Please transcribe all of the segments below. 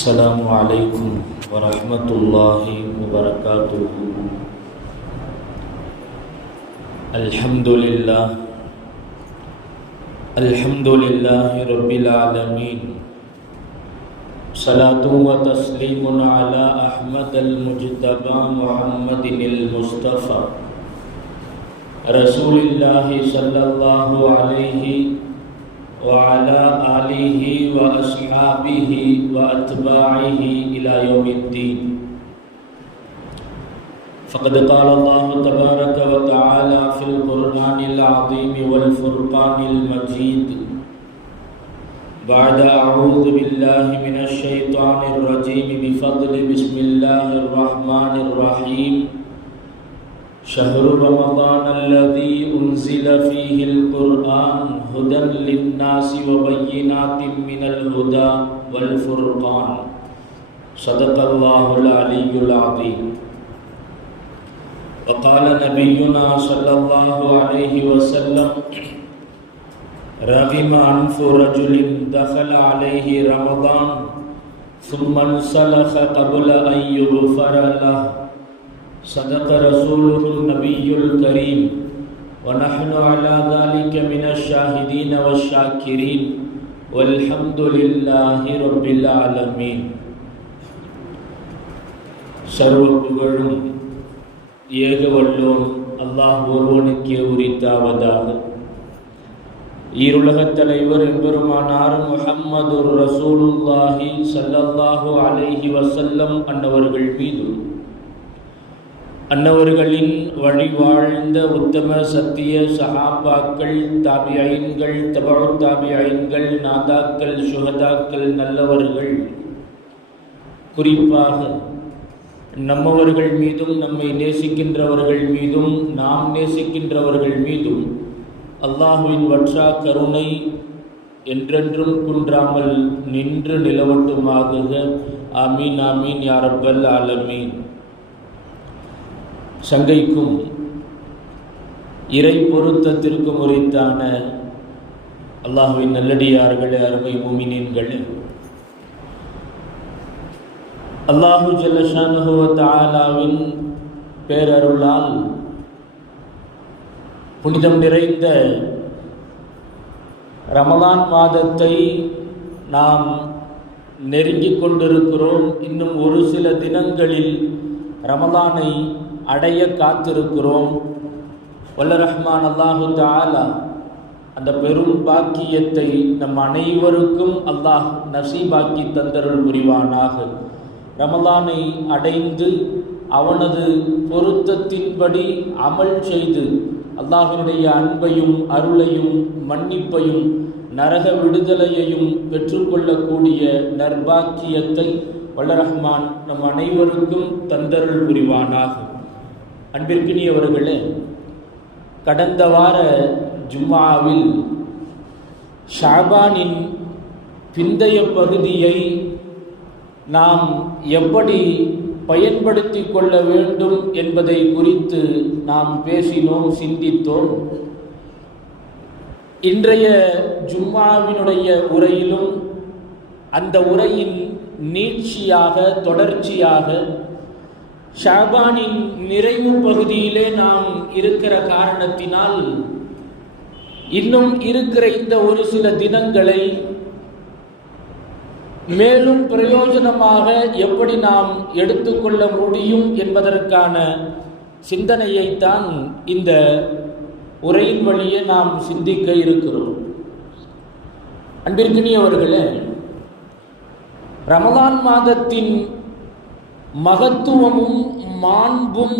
السلام عليكم ورحمة الله وبركاته. الحمد لله رب العالمين. صلاة وتسليم على أحمد المجتبى محمد المصطفى رسول الله صلى الله عليه وعلى آله وأصحابه وأتباعه إلى يوم الدين. فقد قال الله تبارك وتعالى في القرآن العظيم والفرقان المجيد بعد أعوذ بالله من الشيطان الرجيم بفضل بسم الله الرحمن الرحيم. شهر رمضان الذي أنزل فيه القرآن هدى للناس وبينات من الهدى والفرقان. صدق الله العلي العظيم. وقال نبينا صلى الله عليه وسلم: رغم أنف رجل دخل عليه رمضان ثم انسلخ قبل أن يغفر له. صدق رسوله النبي الكريم ونحن على ذلك من الشاهدين والشاكرين والحمد لله رب العالمين. சர்வ புகழும் ஏக வல்லோன் அல்லாஹ் ஒருவனுக்கே உரித்தாவதாக. ஈருலகத் தலைவர் எம்பெருமானார் முஹம்மதுர் ரசூலுல்லாஹி ஸல்லல்லாஹு அலைஹி வஸல்லம் அன்னவர்கள் மீதும் அன்னவர்களின் வழி வாழ்ந்த உத்தம சத்திய சஹாபாக்கள், தாபியீன்கள், தபஉ தாபியீன்கள், நாதாக்கள், சுஹதாக்கள், நல்லவர்கள், குறிப்பாக நம்மவர்கள் மீதும் நம்மை நேசிக்கின்றவர்கள் மீதும் நாம் நேசிக்கின்றவர்கள் மீதும் அல்லாஹுவின் வற்றா கருணை என்றென்றும் குன்றாமல் நின்று நிலவட்டுமாக. ஆமீன் ஆமீன் யா ரப்பல் ஆலமீன். சங்கைக்கும் இறை பொருத்தத்திற்கும் உரித்தான அல்லாஹுவின் நல்லடியார்களே, அருமை முஃமினீன்களே, அல்லாஹு ஜல்ல ஷானுஹு வ தஆலாவின் பேரருளால் புனிதம் நிறைந்த ரமலான் மாதத்தை நாம் நெருங்கிக் கொண்டிருக்கிறோம். இன்னும் ஒரு சில தினங்களில் ரமலானை அடைய காத்திருக்கிறோம். வல்ல ரஹ்மான் அல்லாஹு தஆலா அந்த பெரும் பாக்கியத்தை நம் அனைவருக்கும் அல்லாஹ் நசீபாக்கி தந்தருள் புரிவானாக. ரமலானை அடைந்து அவனது பொருத்தத்தின்படி அமல் செய்து அல்லாஹ்வினுடைய அன்பையும் அருளையும் மன்னிப்பையும் நரக விடுதலையையும் பெற்றுக்கொள்ளக்கூடிய நற்பாக்கியத்தை வல்ல ரஹ்மான் நம் அனைவருக்கும் தந்தருள் புரிவானாக. அன்பிற்கினியவர்களே, கடந்த வார ஜும்ஆவில் ஷஅபானின் பிந்தைய பகுதியை நாம் எப்படி பயன்படுத்தி கொள்ள வேண்டும் என்பதை குறித்து நாம் பேசினோம், சிந்தித்தோம். இன்றைய ஜும்ஆவினுடைய உரையிலும் அந்த உரையின் நீட்சியாக, தொடர்ச்சியாக ஷஅபானின் நிறைவு பகுதியிலே நாம் இருக்கிற காரணத்தினால் இன்னும் இருக்கிற இந்த ஒரு சில தினங்களை மேலும் பிரயோஜனமாக எப்படி நாம் எடுத்துக்கொள்ள முடியும் என்பதற்கான சிந்தனையைத்தான் இந்த உரையின் வழியே நாம் சிந்திக்க இருக்கிறோம். அன்பிற்கினியவர்களே, ரமலான் மாதத்தின் மகத்துவமும் மாண்பும்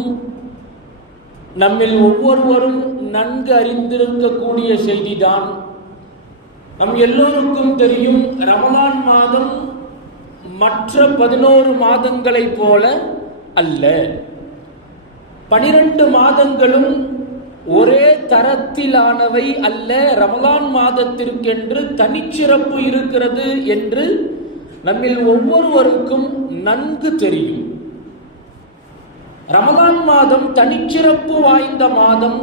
நம்மில் ஒவ்வொருவரும் நன்கு அறிந்திருக்கக்கூடிய செய்திதான். நம் எல்லோருக்கும் தெரியும், ரமலான் மாதம் மற்ற 11 மாதங்களைப் போல அல்ல. 12 மாதங்களும் ஒரே தரத்திலானவை அல்ல. ரமலான் மாதத்திற்கென்று தனிச்சிறப்பு இருக்கிறது என்று நம்மில் ஒவ்வொருவருக்கும் நன்கு தெரியும். ரமலான் மாதம் தனிச்சிறப்பு வாய்ந்த மாதம்.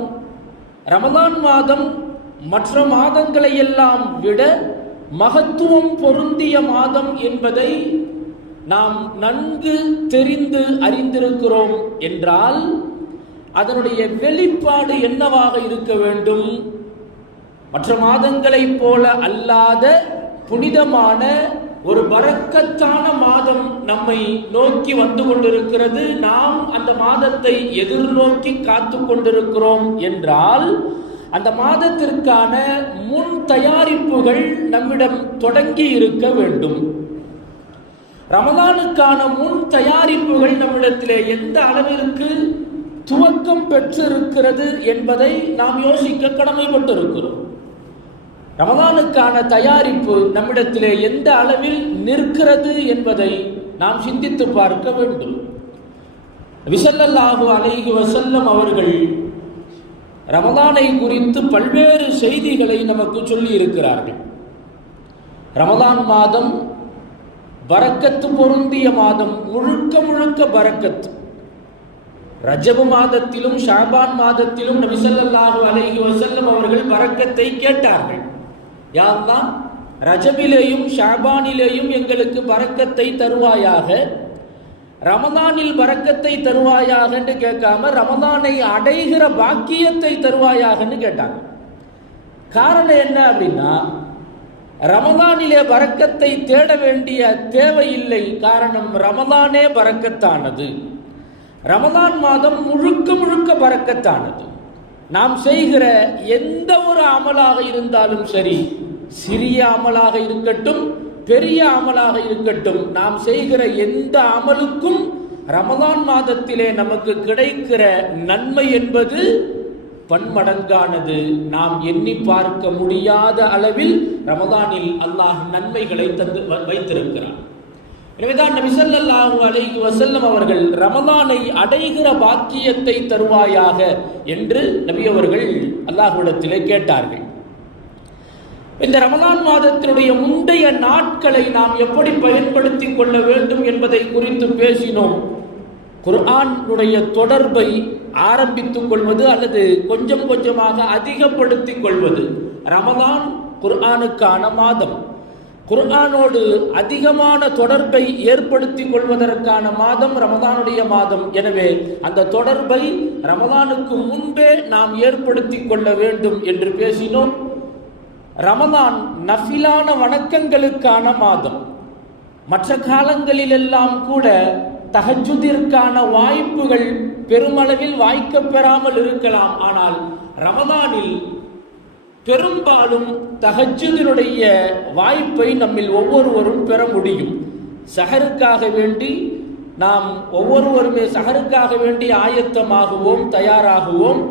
ரமலான் மாதம் மற்ற மாதங்களை எல்லாம் விட மகத்துவம் பொருந்திய மாதம் என்பதை நாம் நன்கு தெரிந்து அறிந்திருக்கிறோம் என்றால் அதனுடைய வெளிப்பாடு என்னவாக இருக்க வேண்டும்? மற்ற மாதங்களைப் போல அல்லாத புனிதமான ஒரு பரக்கத்தான மாதம் நம்மை நோக்கி வந்து கொண்டிருக்கிறது. நாம் அந்த மாதத்தை எதிர்நோக்கி காத்து கொண்டிருக்கிறோம் என்றால் அந்த மாதத்திற்கான முன் தயாரிப்புகள் நம்மிடம் தொடங்கி இருக்க வேண்டும். ரமலானுக்கான முன் தயாரிப்புகள் நம்மிடத்திலே எந்த அளவிற்கு துவக்கம் பெற்றிருக்கிறது என்பதை நாம் யோசிக்க கடமைப்பட்டிருக்கிறோம். ரமலானுக்கான தயாரிப்பு நம்மிடத்திலே எந்த அளவில் நிற்கிறது என்பதை நாம் சிந்தித்து பார்க்க வேண்டும். ஸல்லல்லாஹு அலைஹி வஸல்லம் அவர்கள் ரமலானை குறித்து பல்வேறு செய்திகளை நமக்கு சொல்லி இருக்கிறார்கள். ரமலான் மாதம் பரக்கத்து பொருந்திய மாதம், முழுக்க முழுக்க பரக்கத்து. ரஜபு மாதத்திலும் ஷாபான் மாதத்திலும் நபி ஸல்லல்லாஹு அலைஹி வஸல்லம் அவர்கள் பரக்கத்தை கேட்டார்கள். யா அல்லாஹ், ரஜபிலேயும் ஷாபானிலேயும் எங்களுக்கு பரக்கத்தை தருவாயாக, ரமலானில் பரக்கத்தை தருவாயாக என்று கேட்காம ரமலானை அடைகிற பாக்கியத்தை தருவாயாகன்னு கேட்டாங்க. காரணம் என்ன அப்படின்னா, ரமலானிலே பரக்கத்தை தேட வேண்டிய தேவையில்லை. காரணம், ரமலானே பரக்கத்தானது. ரமலான் மாதம் முழுக்க முழுக்க பரக்கத்தானது. நாம் செய்கிற எந்த ஒரு அமலாக இருந்தாலும் சரி, சிறிய அமலாக இருக்கட்டும் பெரிய அமலாக இருக்கட்டும், நாம் செய்கிற எந்த அமலுக்கும் ரமலான் மாதத்திலே நமக்கு கிடைக்கிற நன்மை என்பது பன்மடங்கானது. நாம் எண்ணி பார்க்க முடியாத அளவில் ரமலானில் அல்லாஹ் நன்மைகளை தந்து வைத்திருக்கிறார். எனவேதான் நபி ஸல்லல்லாஹு அலைஹி வஸல்லம் அவர்கள் ரமலானை அடைகிற பாக்கியத்தை தருவாயாக என்று நபி அவர்கள் அல்லாஹ்விடத்திலே கேட்டார்கள். இந்த ரமலான் மாதத்தினுடைய முந்தைய நாட்களை நாம் எப்படி பயன்படுத்திக் கொள்ள வேண்டும் என்பதை குறித்து பேசினோம். குர்ஆனுடைய தொடர்பை ஆரம்பித்துக் கொள்வது அல்லது கொஞ்சம் கொஞ்சமாக அதிகப்படுத்திக் கொள்வது. ரமலான் குர்ஆனுக்கான மாதம். குர்ஆனோடு அதிகமான தொடர்பை ஏற்படுத்திக் கொள்வதற்கான மாதம் ரமலானுடைய மாதம். எனவே அந்த தொடர்பை ரமலானுக்கு முன்பே நாம் ஏற்படுத்திக் கொள்ள வேண்டும் என்று பேசினோம். ரமலான் நஃபிலான வணக்கங்களுக்கான மாதம். மற்ற காலங்களிலெல்லாம் கூட தஹஜ்ஜுதிற்கான வாய்ப்புகள் பெருமளவில் வாய்க்கப் பெறாமல் இருக்கலாம். ஆனால் ரமலானில் பெரும்பாலும் தஹஜ்ஜுதினுடைய வாய்ப்பை நம்மில் ஒவ்வொருவரும் பெற முடியும். சஹருக்காக வேண்டி நாம் ஒவ்வொருவருமே சஹருக்காக வேண்டி ஆயத்தமாகுவோம், தயாராகுவோம்.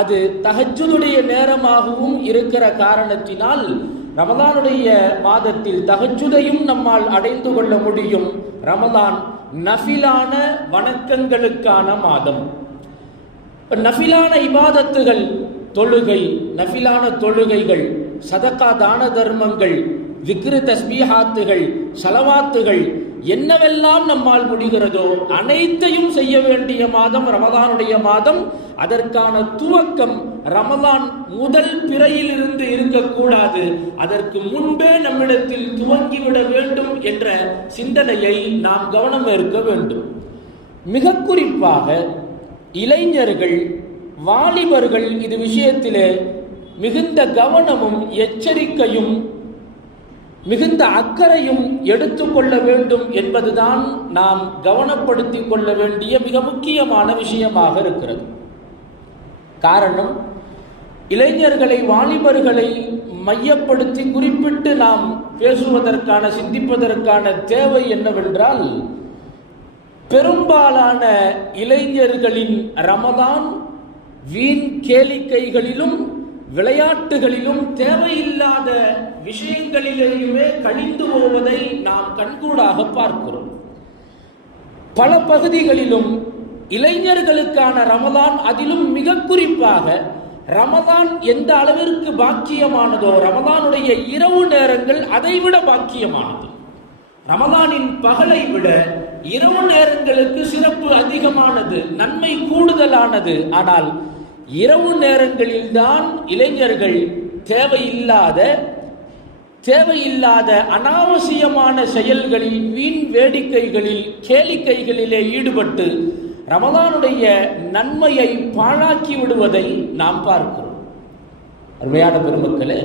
அது தஹஜ்ஜுதுடைய நேரமாகவும் இருக்கிற காரணத்தினால் ரமலானுடைய மாதத்தில் தஹஜ்ஜுதையும் நம்மால் அடைந்து கொள்ள முடியும். ரமலான் நஃபிலான வணக்கங்களுக்கான மாதம். நஃபிலான இபாதத்துகள், தொழுகை, நஃபிலான தொழுகைகள், சதகா தான தர்மங்கள், விக்ரு தஸ்பீஹாத்துகள், ஸலவாத்துகள், என்னவெல்லாம் நம்மால் முடிகிறதோ அனைத்தையும் செய்ய வேண்டிய மாதம் ரமலானுடைய மாதம். அதற்கான துவக்கம் ரமலான் முதல் பிறையிலிருந்து இருக்கக்கூடாது. அதற்கு முன்பே நம்மிடத்தில் துவங்கிவிட வேண்டும் என்ற சிந்தனையை நாம் கவனம் இருக்க வேண்டும். மிக குறிப்பாக இளைஞர்கள், வாலிபர்கள் இது விஷயத்திலே மிகுந்த கவனமும் எச்சரிக்கையும் மிகுந்த அக்கறையும் எடுத்துக்கொள்ள வேண்டும் என்பதுதான் நாம் கவனப்படுத்திக் கொள்ள வேண்டிய மிக முக்கியமான விஷயமாக இருக்கிறது. காரணம், இளைஞர்களை, வாலிபர்களை மையப்படுத்தி குறிப்பிட்டு நாம் பேசுவதற்கான, சிந்திப்பதற்கான தேவை என்னவென்றால், பெரும்பாலான இளைஞர்களின் ரமலான் வீண் கேளிக்கைகளிலும் விளையாட்டுகளிலும் தேவையில்லாத விஷயங்களிலேயுமே கழிந்து போவதை நாம் கண்கூடாக பார்க்கிறோம். பல பகுதிகளிலும் இளைஞர்களுக்கான ரமலான், அதிலும் மிக குறிப்பாக ரமலான் எந்த அளவிற்கு பாக்கியமானதோ ரமலானுடைய இரவு நேரங்கள் அதைவிட பாக்கியமானது. ரமலானின் பகலை விட இரவு நேரங்களுக்கு சிறப்பு அதிகமானது, நன்மை கூடுதலானது. ஆனால் இரவு நேரங்களில்தான் இளைஞர்கள் தேவையில்லாத தேவையில்லாத அனாவசியமான செயல்களில், வீண் வேடிக்கைகளில், கேளிக்கைகளிலே ஈடுபட்டு ரமலானுடைய நன்மையை பாழாக்கி விடுவதை நாம் பார்க்கிறோம். அருமையான பெருமக்களே,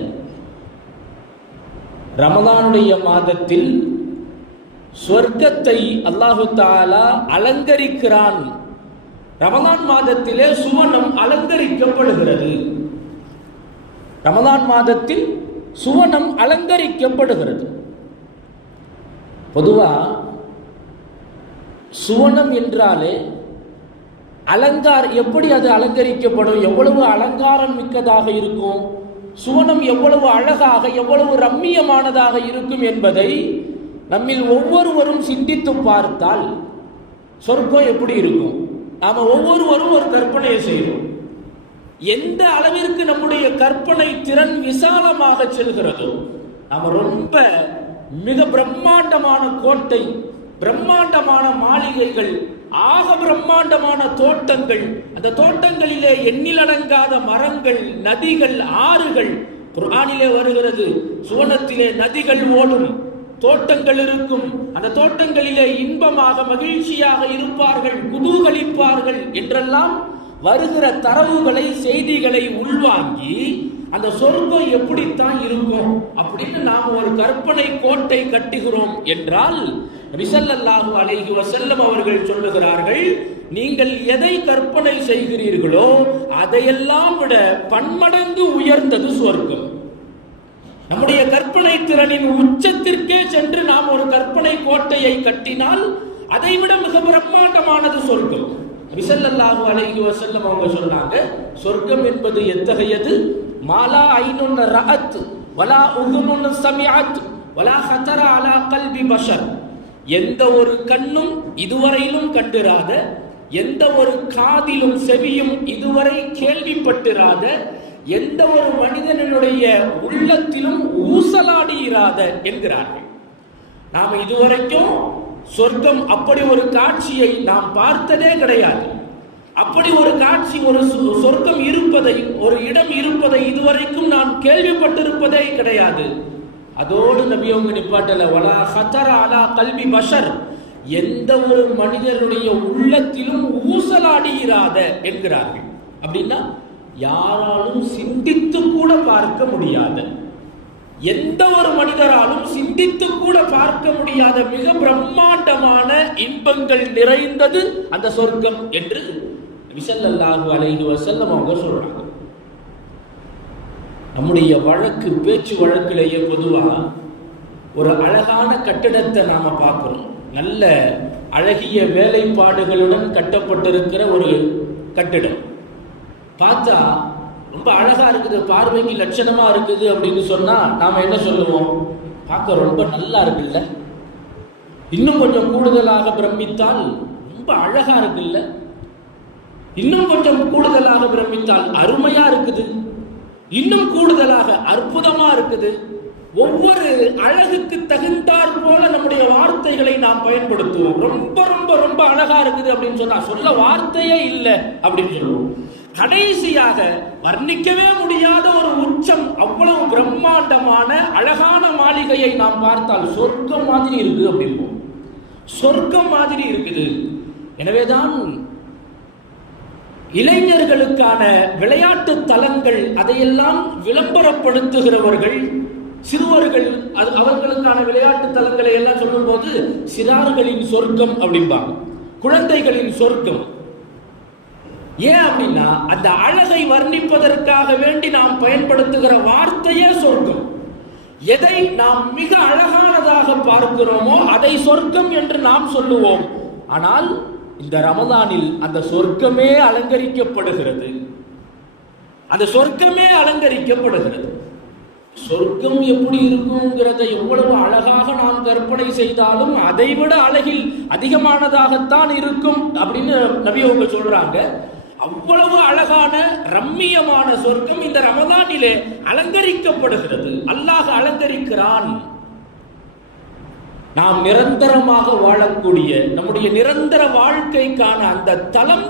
ரமலானுடைய மாதத்தில் சொர்க்கத்தை அல்லாஹு தஆலா அலங்கரிக்கிறான். ரமலான் மாதத்திலே சுவனம் அலங்கரிக்கப்படுகிறது. ரமலான் மாதத்தில் சுவனம் அலங்கரிக்கப்படுகிறது. பொதுவா சுவனம் என்றாலே எப்படி அது அலங்கரிக்கப்படும், எவ்வளவு அலங்காரம் மிக்கதாக இருக்கும், சுவனம் எவ்வளவு அழகாக, எவ்வளவு ரம்மியமானதாக இருக்கும் என்பதை நம்மில் ஒவ்வொருவரும் சிந்தித்து பார்த்தால் சொர்க்கம் எப்படி இருக்கும் நாம ஒவ்வொருவரும் ஒரு கற்பனையை செய்கிறோம். எந்த அளவிற்கு நம்முடைய கற்பனை திறன் விசாலமாக செல்கிறதோ, நாம ரொம்ப மிக பிரம்மாண்டமான கோட்டை, பிரம்மாண்டமான மாளிகைகள், ஆக பிரம்மாண்டமான தோட்டங்கள், அந்த தோட்டங்களிலே எண்ணிலடங்காத மரங்கள், நதிகள், ஆறுகள். குர்ஆனிலே வருகிறது, சுவனத்திலே நதிகள் ஓடும், தோட்டங்கள் இருக்கும், அந்த தோட்டங்களிலே இன்பமாக மகிழ்ச்சியாக இருப்பார்கள், குதூகலிப்பார்கள் என்றெல்லாம் வருகிற தரவுகளை, செய்திகளை உள்வாங்கி அந்த சொர்க்கம் எப்படித்தான் இருக்கும் அப்படின்னு நாம் ஒரு கற்பனை கோட்டை கட்டுகிறோம் என்றால், நபி ஸல்லல்லாஹு அலைஹி வஸல்லம் அவர்கள் சொல்லுகிறார்கள், நீங்கள் எதை கற்பனை செய்கிறீர்களோ அதையெல்லாம் விட பன்மடங்கு உயர்ந்தது சொர்க்கம். நம்முடைய கற்பனை திறனின் உச்சத்திற்கே சென்று நாம் ஒரு கற்பனை கோட்டையை கட்டினால் அதைவிட மிக பிரம்மாண்டமானது சொர்க்கம். நபி ஸல்லல்லாஹு அலைஹி வஸல்லம் அவங்க சொன்னாங்க, சொர்க்கம் என்பது எத்தகையது? மாலா ஐனுன் ரஅத் வலா உதுனுன் சமிஅத் வலா ஹதர அலா கல்பி பஷர். எந்த ஒரு கண்ணும் இதுவரையிலும் கண்டிராத, எந்த ஒரு காதிலும் செவியும் இதுவரை கேள்விப்பட்டிராத, எந்த ஒரு மனிதனுடைய உள்ளத்திலும் ஊசலாடியிராத என்கிறார்கள். நாம் இதுவரைக்கும் சொர்க்கம் அப்படி ஒரு காட்சியை நாம் பார்த்ததே கிடையாது. அப்படி ஒரு காட்சி, ஒரு சொர்க்கம் இருப்பதை, ஒரு இடம் இருப்பதை இதுவரைக்கும் நான் கேள்விப்பட்டிருப்பதே கிடையாது. அதோடு நபி அவங்க நிப்பாட்டல, வலா ஹதர அலா கல்பி பஷர், எந்த ஒரு மனிதனுடைய உள்ளத்திலும் ஊசலாடியிராத என்கிறார்கள். அப்படின்னா யாராலும் சிந்தித்து கூட பார்க்க முடியாத, எந்த ஒரு மனிதராலும் சிந்தித்து கூட பார்க்க முடியாத மிக பிரம்மாண்டமான இன்பங்கள் நிறைந்தது அந்த சொர்க்கம் என்று நபி ஸல்லல்லாஹு அலைஹி வஸல்லம் அவங்க சொல்றாங்க. நம்முடைய வழக்கு, பேச்சு வழக்கிலேயே பொதுவாக ஒரு அழகான கட்டிடத்தை நாம பார்க்கிறோம். நல்ல அழகிய வேலைப்பாடுகளுடன் கட்டப்பட்டிருக்கிற ஒரு கட்டிடம் பார்த்தா ரொம்ப அழகா இருக்குது, பார்வைக்கு லட்சணமா இருக்குது அப்படின்னு சொன்னா நாம என்ன சொல்லுவோம்? பார்க்க ரொம்ப நல்லா இருக்குல்ல. இன்னும் கொஞ்சம் கூடுதலாக பிரமித்தால் ரொம்ப அழகா இருக்குல்ல. இன்னும் கொஞ்சம் கூடுதலாக பிரமித்தால் அருமையா இருக்குது. இன்னும் கூடுதலாக அற்புதமா இருக்குது. ஒவ்வொரு அழகுக்கு தகுந்தாற் போல நம்முடைய வார்த்தைகளை நாம் பயன்படுத்துவோம். ரொம்ப ரொம்ப ரொம்ப அழகா இருக்குது அப்படின்னு சொன்னா சொல்ல வார்த்தையே இல்லை அப்படின்னு சொல்லுவோம். கடைசியாக வர்ணிக்கவே முடியாத ஒரு உச்சம், அவ்வளவு பிரம்மாண்டமான அழகான மாளிகையை நாம் பார்த்தால் சொர்க்கம் மாதிரி இருக்கு அப்படின்போம். சொர்க்கம் மாதிரி இருக்குது. எனவேதான் இளைஞர்களுக்கான விளையாட்டு தலங்கள், அதையெல்லாம் விளம்பரப்படுத்துகிறவர்கள், சிறுவர்கள் அவர்களுக்கான விளையாட்டு தலங்களை எல்லாம் சொல்லும் போது சிறார்களின் சொர்க்கம் அப்படிம்பாங்க, குழந்தைகளின் சொர்க்கம். ஏன் அப்படின்னா அந்த அழகை வர்ணிப்பதற்காக வேண்டி நாம் பயன்படுத்துகிற வார்த்தையே சொர்க்கம். எதை நாம் மிக அழகானதாக பார்க்கிறோமோ அதை சொர்க்கம் என்று நாம் சொல்லுவோம். ஆனால் இந்த ரமதானில் அந்த சொர்க்கமே அலங்கரிக்கப்படுகிறது. அந்த சொர்க்கமே அலங்கரிக்கப்படுகிறது. சொர்க்கம் எப்படி இருக்குங்கிறத எவ்வளவு அழகாக நாம் கற்பனை செய்தாலும் அதைவிட அழகில் அதிகமானதாகத்தான் இருக்கும் அப்படின்னு நபி அவங்க சொல்றாங்க. அவ்வளவு அழகான ரம்மியமான சொர்க்கம் இந்த ரமதானிலே அலங்கரிக்கப்படுகிறது. அல்லாஹ் அலங்கரிக்கிறான். நாம் நிரந்தரமாக வாழக்கூடிய நம்முடைய நிரந்தர வாழ்க்கைக்கான அந்த தலம்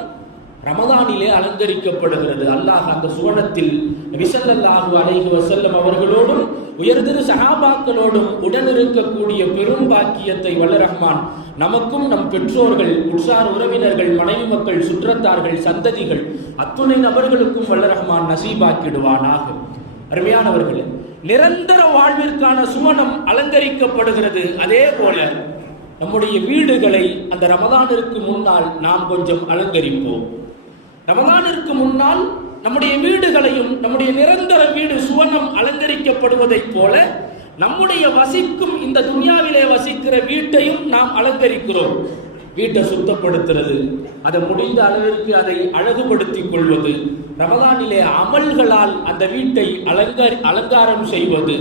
ரமதானிலே அலங்கரிக்கப்படுகிறது. அல்லாஹ் அந்த சுவனத்தில் நபி ஸல்லல்லாஹு அலைஹி வஸல்லம் அவர்களோடும் உயர்திரு சஹாபாக்களோடும் உடனிருக்கக்கூடிய பெரும் பாக்கியத்தை வல்ல ரஹ்மான் நமக்கும் நம் பெற்றோர்கள், உற்சார் உறவினர்கள், மனைவி மக்கள், சுற்றத்தார்கள், சந்ததிகள் அத்துணை நபர்களுக்கும் வல்ல ரஹ்மான் நசீபாக்கிடுவானாக. அருமையானவர்களே, நிரந்தர வாழ்விற்கான சுவனம் அலங்கரிக்கப்படுகிறது. அதே போல நம்முடைய வீடுகளை அந்த ரமதானிற்கு முன்னால் நாம் கொஞ்சம் அலங்கரிப்போம். ரமதானிற்கு முன்னால் நம்முடைய வீடுகளையும், நம்முடைய நிரந்தர வீடு சுவனம் அலங்கரிக்கப்படுவதைப் போல நம்முடைய வசிக்கும் இந்த துன்யாவிலே வசிக்கிற வீட்டையும் நாம் அலங்கரிக்கிறோம். வீட்டை சுத்தப்படுத்துறது, அதை முடிந்த அளவிற்கு அதை அழகுபடுத்திக் கொள்வது, ரமதானிலே அமல்களால் அந்த வீட்டை அலங்காரம் செய்வது,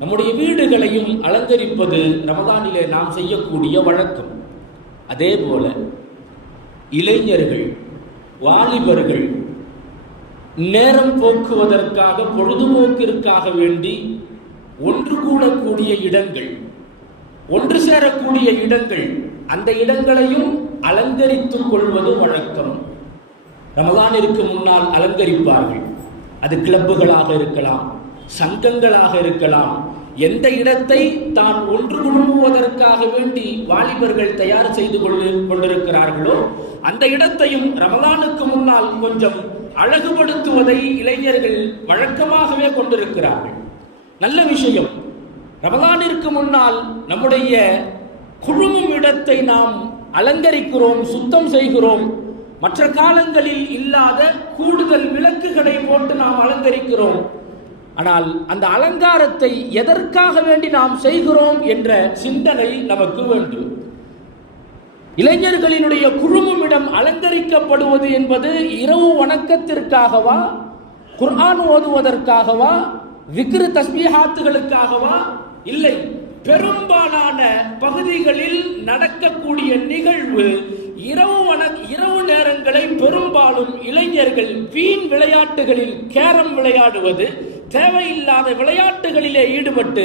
நம்முடைய வீடுகளையும் அலங்கரிப்பது ரமதானிலே நாம் செய்யக்கூடிய வழக்கம். அதே போல இளைஞர்கள், வாலிபர்கள் நேரம் போக்குவதற்காக, பொழுதுபோக்கிற்காக வேண்டி ஒன்று கூடக்கூடிய இடங்கள், ஒன்று சேரக்கூடிய இடங்கள், அந்த இடங்களையும் அலங்கரித்துக் கொள்வது வழக்கம். ரமதானிற்கு முன்னால் அலங்கரிப்பார்கள். அது கிளப்புகளாக இருக்கலாம், சங்கங்களாக இருக்கலாம். எந்த இடத்தை தான் ஒன்று குழுமுவதற்காக வேண்டி வாலிபர்கள் தயார் செய்து கொண்டிருக்கிறார்களோ அந்த இடத்தையும் ரமதானுக்கு முன்னால் கொஞ்சம் அழகுபடுத்துவதை இளைஞர்கள் வழக்கமாகவே கொண்டிருக்கிறார்கள். நல்ல விஷயம். ரமதானிற்கு முன்னால் நம்முடைய குழுமும் இடத்தை நாம் அலங்கரிக்கிறோம், சுத்தம் செய்கிறோம். மற்ற காலங்களில் இல்லாத கூடுதல் விளக்குகளை போட்டு நாம் அலங்கரிக்கிறோம். ஆனால் அந்த அலங்காரத்தை எதற்காக வேண்டி நாம் செய்கிறோம் என்ற சிந்தனை நமக்கு வேண்டும். இளைஞர்களினுடைய குழுமுமிடம் அலங்கரிக்கப்படுவது என்பது இரவு வணக்கத்திற்காகவா, குர்ஆன் ஓதுவதற்காகவா, விக்ரு தஸ்பீஹாத்துகளுக்காகவா? இல்லை. பெரும்பாலான பகுதிகளில் நடக்கக்கூடிய நிகழ்வு இரவு நேரங்களை பெரும்பாலும் இளைஞர்கள் வீண் விளையாட்டுகளில், கேரம் விளையாடுவது, தேவையில்லாத விளையாட்டுகளிலே ஈடுபட்டு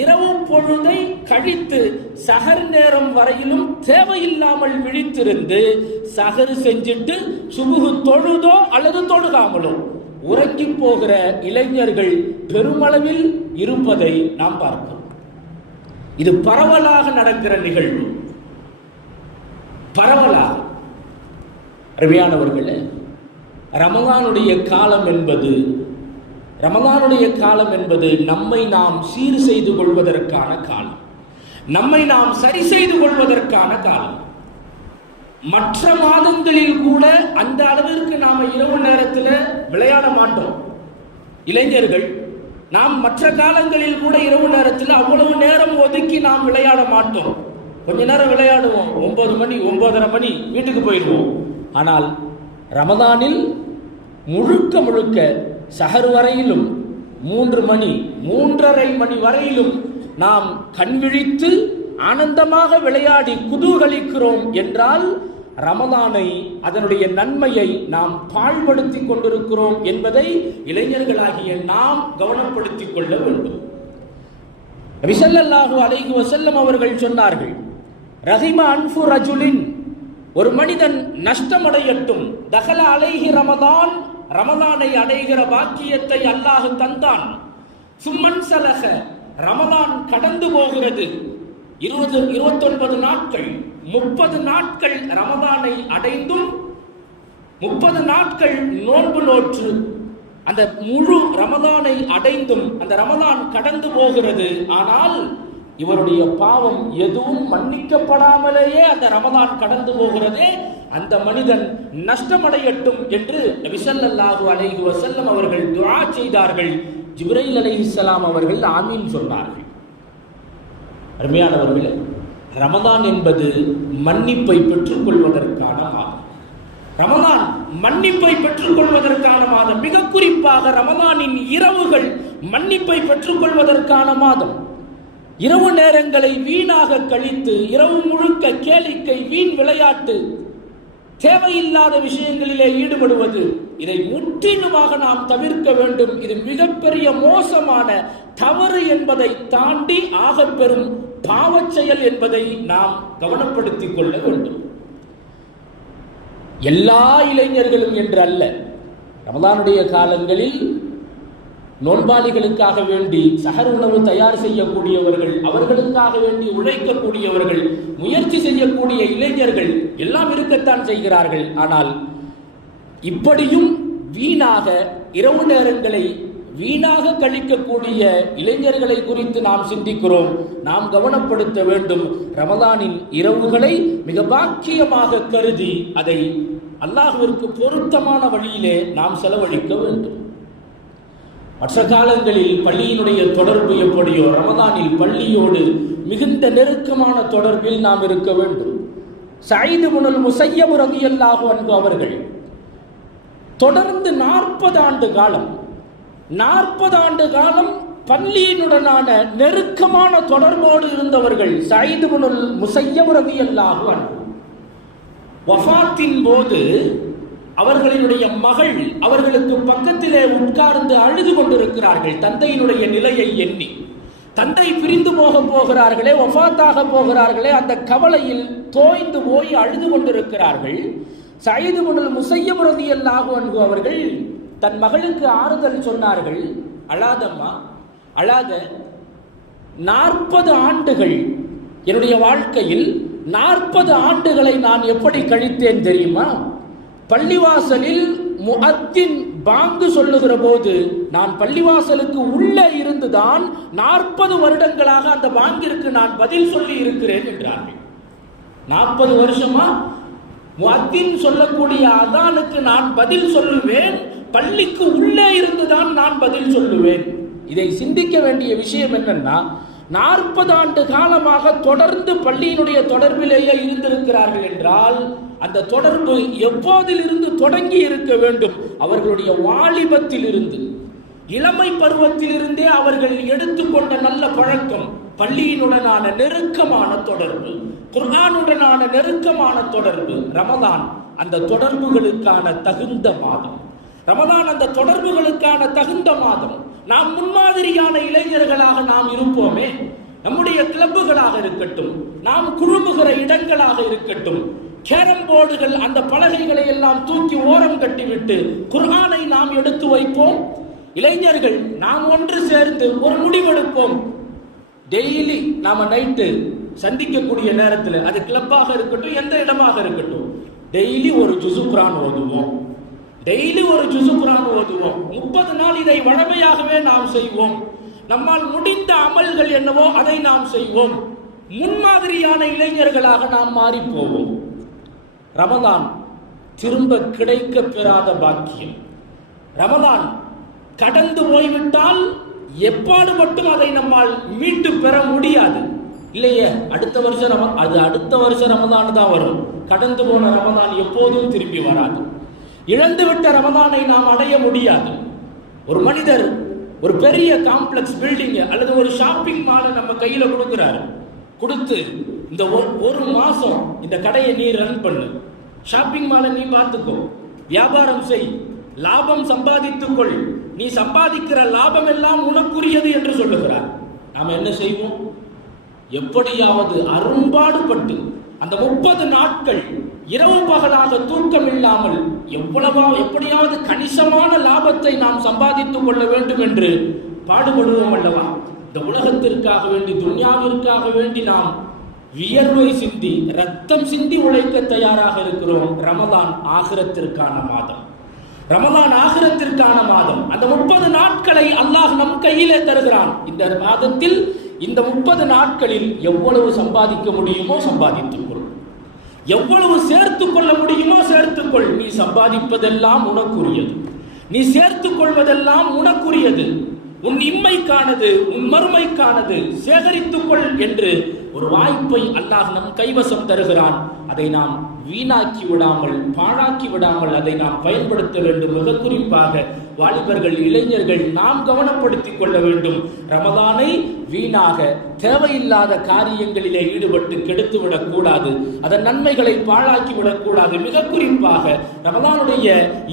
இரவு பொழுதை கழித்து சஹர் நேரம் வரையிலும் தேவையில்லாமல் விழித்திருந்து சஹர் செஞ்சிட்டு சுபுகு தொழுதோ அல்லது தொழுகாமலோ உறங்கி போகிற இளைஞர்கள் பெருமளவில் இருப்பதை நாம் பார்க்கிறோம். இது பரவலாக நடக்கிற நிகழ்வு. பரவலாக. அருமையானவர்களே, ரமதானுடைய காலம் என்பது நம்மை நாம் சீர் செய்து கொள்வதற்கான காலம், நம்மை நாம் சரி செய்து கொள்வதற்கான காலம். மற்ற மாதங்களில் கூட அந்த அளவிற்கு நாம இரவு நேரத்தில் விளையாட மாட்டோம். இளைஞர்கள் நாம் மற்ற காலங்களில் கூட இரவு நேரத்தில் அவ்வளவு நேரம் ஒதுக்கி நாம் விளையாட மாட்டோம். கொஞ்ச நேரம் விளையாடுவோம், 9 மணி 9:30 மணி வீட்டுக்கு போயிடுவோம். ஆனால் ரமதானில் முழுக்க சஹர் வரையிலும் 3 மணி 3:30 மணி வரையிலும் நாம் கண்விழித்து ஆனந்தமாக விளையாடி குதூகலிக்கிறோம் என்றால் ரமதானை, அதனுடைய நன்மையை நாம் பாழ்படுத்தி கொண்டிருக்கிறோம் என்பதை இளைஞர்களாகிய நாம் கவனப்படுத்திக் கொள்ள வேண்டும். நபி ஸல்லல்லாஹு அலைஹி வஸல்லம் அவர்கள் சொன்னார்கள், ரஹிம அன்ஃபு ரஜுலின், ஒரு மனிதன் நஷ்டமடையட்டும், தகல அலைஹி ரமதான், ரமதானை அடைகிற பாக்கியத்தை அல்லாஹ் தந்தான். சும்மன் சலஹ, ரமதான் கடந்து போகிறது, 29 நாட்கள் 30 நாட்கள் ரமதானை அடைந்தும் 30 நாட்கள் நோன்பு நோற்று அந்த முழு ரமதானை அடைந்தும் அந்த ரமதான் கடந்து போகிறது. ஆனால் இவருடைய பாவம் எதுவும் மன்னிக்கப்படாமலேயே அந்த ரமதான் கடந்து போகிறதே, அந்த மனிதன் நஷ்டமடையட்டும் என்று நபி ஸல்லல்லாஹு அலைஹி வஸல்லம் அவர்கள் துஆ செய்தார்கள். ஜிப்ரீல் அலைஹிஸ்ஸலாம் அவர்கள் ஆமீன் சொன்னார்கள். அருமையானவர்களே, ரமதான் என்பது மன்னிப்பை பெற்றுக்கொள்வதற்கான மாதம். ரமதான் மன்னிப்பை பெற்றுக்கொள்வதற்கான மாதம். மிக குறிப்பாக ரமதானின் இரவுகள் மன்னிப்பை பெற்றுக்கொள்வதற்கான மாதம். இரவு நேரங்களை வீணாக கழித்து, இரவு முழுக்க கேளிக்கை, வீண் விளையாட்டு, தேவையில்லாத விஷயங்களிலே ஈடுபடுவது, இதை முற்றிலுமாக நாம் தவிர்க்க வேண்டும். இது மிகப்பெரிய மோசமான தவறு என்பதை தாண்டி ஆகப்பெரும் பாவச் செயல் என்பதை நாம் கவனப்படுத்திக் கொள்ள வேண்டும். எல்லா இளைஞர்களும் என்று அல்ல, ரமதானுடைய காலங்களில் நோன்பாளிகளுக்காக வேண்டி சஹர் உணவு தயார் செய்யக்கூடியவர்கள், அவர்களுக்காக வேண்டி உழைக்கக்கூடியவர்கள், முயற்சி செய்யக்கூடிய இளைஞர்கள் எல்லாம் இருக்கத்தான் செய்கிறார்கள். ஆனால் இப்படியும் வீணாக இரவு நேரங்களை வீணாக கழிக்கக்கூடிய இளைஞர்களை குறித்து நாம் சிந்திக்கிறோம். நாம் கவனப்படுத்த வேண்டும். ரமலானின் இரவுகளை மிக பாக்கியமாக கருதி அதை அல்லாஹ்விற்கு பொருத்தமான வழியிலே நாம் செலவழிக்க வேண்டும். மற்ற காலங்களில் பள்ளியினுடைய தொடர்பு எப்படியோ ரமலானில் பள்ளியோடு மிகுந்த நெருக்கமான தொடர்பில் நாம் இருக்க வேண்டும். சயீத் இப்னுல் முஸய்யப் ரலியல்லாஹு அன்ஹு அவர்கள் தொடர்ந்து 40 ஆண்டு காலம் பள்ளியினுடனான நெருக்கமான தொடர்போடு இருந்தவர்கள். சயீத் இப்னுல் முஸய்யப் ரலியல்லாஹு அன்ஹு வஃபாத்தின் போது அவர்களுடைய மகள் அவர்களுக்கு பக்கத்திலே உட்கார்ந்து அழுது கொண்டிருக்கிறார்கள். தந்தையினுடைய நிலையை எண்ணி, தந்தை பிரிந்து போகிறார்களே, வஃபாத்தாக போகிறார்களே, அந்த கவலையில் தோய்ந்து போய் அழுது கொண்டிருக்கிறார்கள். சயீத் இப்னுல் முஸய்யப் ரலியல்லாஹு அன்ஹு அவர்கள் தன் மகளுக்கு ஆறுதல் சொன்னார்கள். அழாதம்மா, அழாத. 40 ஆண்டுகள் என்னுடைய வாழ்க்கையில் 40 ஆண்டுகளை நான் எப்படி கழித்தேன் தெரியுமா? பள்ளிவாசலில் முஅத்தின் பாங்கு சொல்லுகிற போது நான் பள்ளிவாசலுக்கு உள்ளே இருந்துதான் 40 வருடங்களாக அந்த பாங்கிற்கு நான் பதில் சொல்லி இருக்கிறேன் என்றார்கள். 40 வருஷமா முஅத்தின் சொல்லக்கூடிய அதானுக்கு நான் பதில் சொல்லுவேன், பள்ளிக்கு உள்ளே இருந்துதான் நான் பதில் சொல்லுவேன். இதை சிந்திக்க வேண்டிய விஷயம் என்னன்னா, 40 ஆண்டு காலமாக தொடர்ந்து பள்ளியினுடைய தொடர்பிலேயே இருந்திருக்கிறார்கள் என்றால் அந்த தொடர்பு எப்போதிலிருந்து தொடங்கி இருக்க வேண்டும்? அவர்களுடைய வாலிபத்தில் இருந்து, இளமை பருவத்திலிருந்தே அவர்கள் எடுத்துக்கொண்ட நல்ல பழக்கம், பள்ளியினுடனான நெருக்கமான தொடர்பு, குர்ஆனுடனான நெருக்கமான தொடர்பு. ரமலான் அந்த தொடர்புகளுக்கான தகுந்த மாதம். ரமலான் அந்த தொடர்புகளுக்கான தகுந்த மாதம். நாம் முன்மாதிரியான இளைஞர்களாக நாம் இருப்போமே. நம்முடைய கிளப்புகளாக இருக்கட்டும், நாம் குழுமுகிற இடங்களாக இருக்கட்டும், கேரம் போர்டுகள் அந்த பலகைகளை எல்லாம் தூக்கி ஓரம் கட்டிவிட்டு குர்ஆனை நாம் எடுத்து வைப்போம். இளைஞர்கள் நாம் ஒன்று சேர்ந்து ஒரு முடிவெடுப்போம். டெய்லி நாம நைட்டு சந்திக்கக்கூடிய நேரத்தில், அது கிளப்பாக இருக்கட்டும், எந்த இடமாக இருக்கட்டும், டெய்லி ஒரு ஜுஸு குர்ஆன் ஓதுவோம். டெய்லி ஒரு ஜுஸு குர்ஆன் ஓதுவோம். 30 நாள் இதை வழமையாகவே நாம் செய்வோம். நம்மால் முடிந்த அமல்கள் என்னவோ அதை நாம் செய்வோம். முன்மாதிரியான இளைஞர்களாக நாம் மாறி போவோம். ரமலான் திரும்ப கிடைக்க பெறாத பாக்கியம். ரமலான் கடந்து போய்விட்டால் எப்பாடு மட்டும் அதை நம்மால் மீட்டு பெற முடியாது. இல்லையே, அடுத்த வருஷம் ரமலான் தான் வரும். கடந்து போன ரமலான் எப்போதும் திரும்பி வராது. இழந்துவிட்ட ரமலானை நாம் அடைய முடியாது. ஒரு மனிதர் ஒரு பெரிய காம்ப்ளெக்ஸ் பில்டிங் அல்லது ஒரு ஷாப்பிங் மாலை நம்ம கையில கொடுக்கிறாரு. கொடுத்து இந்த ஒரு மாசம் இந்த கடையை நீ ரன் பண்ணு, ஷாப்பிங் மாலை நீ பார்த்துக்கோ, வியாபாரம் செய், லாபம் சம்பாதித்துக்கொள், நீ சம்பாதிக்கிற லாபம் எல்லாம் உனக்குரியது என்று சொல்லுகிறார். நாம் என்ன செய்வோம்? எப்படியாவது அரும்பாடுபட்டு அந்த 30 நாட்கள் இரவு பகலாக தூக்கம் இல்லாமல் எப்படியாவது கணிசமான லாபத்தை நாம் சம்பாதித்துக் கொள்ள வேண்டும் என்று பாடுபடுவோம் அல்லவா? இந்த உலகத்திற்காக வேண்டி, துன்யாவிற்காக வேண்டி நாம் வியர்வை சிந்தி, ரத்தம் சிந்தி உழைக்க தயாராக இருக்கிறோம். ரமலான் ஆகிரத்திற்கான மாதம். ரமலான் ஆகிரத்திற்கான மாதம். அந்த 30 நாட்களை அல்லாஹ் நம் கையிலே தருகிறான். இந்த மாதத்தில் இந்த 30 நாட்களில் எவ்வளவு சம்பாதிக்க முடியுமோ சம்பாதித்துக் கொள், எவ்வளவு சேர்த்துக் கொள்ள முடியுமோ சேர்த்துக்கொள். நீ சம்பாதிப்பதெல்லாம் உனக்குரியது, நீ சேர்த்துக் கொள்வதெல்லாம் உனக்குரியது, உன் இம்மைக்கானது, உன் மறுமைக்கானது, சேகரித்துக்கொள் என்று ஒரு வாய்ப்பை அல்லாஹ் நம் கைவசம் தருகிறான். அதை நாம் வீணாக்கி விடாமல், பாழாக்கி விடாமல் அதை நாம் பயன்படுத்த வேண்டும். மிக குறிப்பாக வாலிபர்கள், இளைஞர்கள் நாம் கவனப்படுத்திக் கொள்ள வேண்டும். ரமலானை வீணாக தேவையில்லாத காரியங்களிலே ஈடுபட்டு கெடுத்துவிடக் கூடாது. அதன் நன்மைகளை பாழாக்கி விடக்கூடாது. மிக குறிப்பாக ரமலானுடைய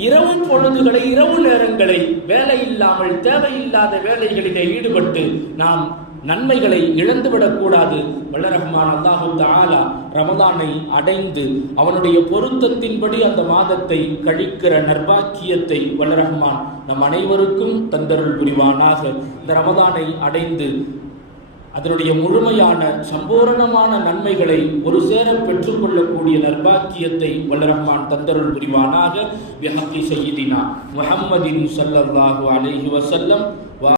இரவு பொழுதுகளை, இரவு நேரங்களை வேலை இல்லாமல் தேவையில்லாத வேலைகளிலே ஈடுபட்டு நாம் நன்மைகளை இழந்துவிடக்கூடாது. வல்ல ரஹ்மான் அல்லாஹு தஆலா ரமதானை அடைந்து அவனுடைய பொருத்தத்தின்படி அந்த மாதத்தை கழிக்கிற நற்பாக்கியத்தை வல்ல ரஹ்மான் நம் அனைவருக்கும் தந்தருள் புரிவானாக. இந்த ரமதானை அடைந்து அதனுடைய முழுமையான சம்பூரணமான நன்மைகளை ஒரு சேர பெற்றுக்கொள்ளக்கூடிய நற்பாக்கியத்தை வல்ல ரஹ்மான் தந்தருள் புரிவானாக. பிஹக்கி சய்யிதினா முஹம்மதின் ஸல்லல்லாஹு அலைஹி வஸல்லம்.